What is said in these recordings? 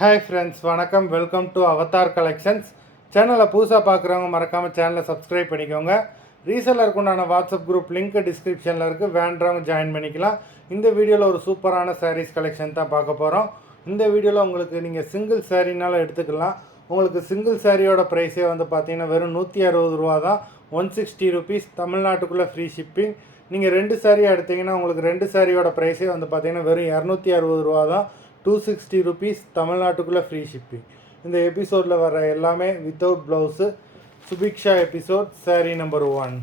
Hi friends, வணக்கம். Welcome to Avatar collections. சேனலை புதுசாக பார்க்குறவங்க மறக்காமல் சேனலை சப்ஸ்கிரைப் பண்ணிக்கோங்க. ரீசெல்லருக்கு உண்டான வாட்ஸ்அப் குரூப் லிங்க் டிஸ்கிரிப்ஷனில் இருக்குது, வேண்டவங்க ஜாயின் பண்ணிக்கலாம். இந்த வீடியோவில் ஒரு சூப்பரான சாரீஸ் கலெக்ஷன் தான் பார்க்க போகிறோம். இந்த வீடியோவில் உங்களுக்கு நீங்கள் சிங்கிள் சாரீனாலும் எடுத்துக்கலாம். உங்களுக்கு சிங்கிள் சாரியோட ப்ரைஸே வந்து பார்த்தீங்கன்னா வெறும் 160 ரூபா தான், 160 ருபீஸ். தமிழ்நாட்டுக்குள்ளே ஃப்ரீ ஷிப்பிங். நீங்கள் 2 சாரியாக எடுத்திங்கன்னா உங்களுக்கு 2 சாரியோட ப்ரைஸே வந்து பார்த்தீங்கன்னா வெறும் 260 ரூபா தான், 260 ருபீஸ். தமிழ்நாட்டுக்குள்ளே ஃப்ரீ ஷிப்பிங். இந்த எபிசோடில் வர எல்லாமே without blouse. Subiksha episode sari number 1.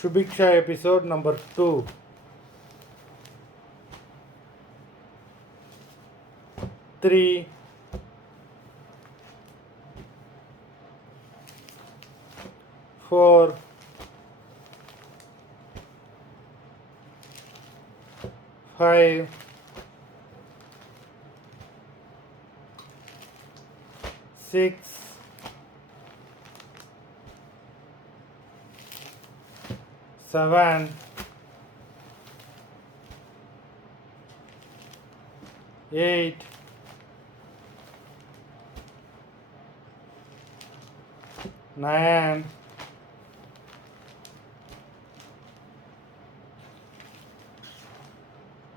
Subiksha episode number 2. 3, 4, 5, 6, 7, 8, 9,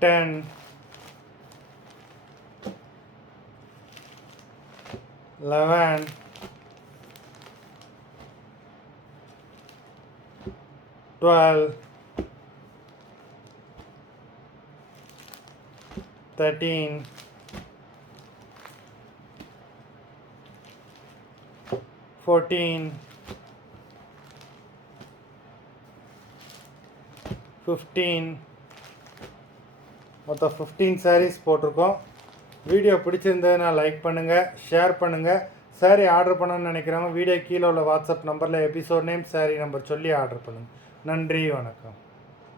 10, 11, 12, 13, 14, 15. மொத்தம் 15 சாரீஸ் போட்டிருக்கோம். வீடியோ பிடிச்சிருந்ததுன்னா லைக் பண்ணுங்கள், ஷேர் பண்ணுங்கள். சாரீ ஆர்டர் பண்ணணும்னு நினைக்கிறவங்க வீடியோ கீழே உள்ள வாட்ஸ்அப் நம்பரில் எபிசோட் நேம், சாரீ நம்பர் சொல்லி ஆர்டர் பண்ணுங்கள். நன்றி, வணக்கம்.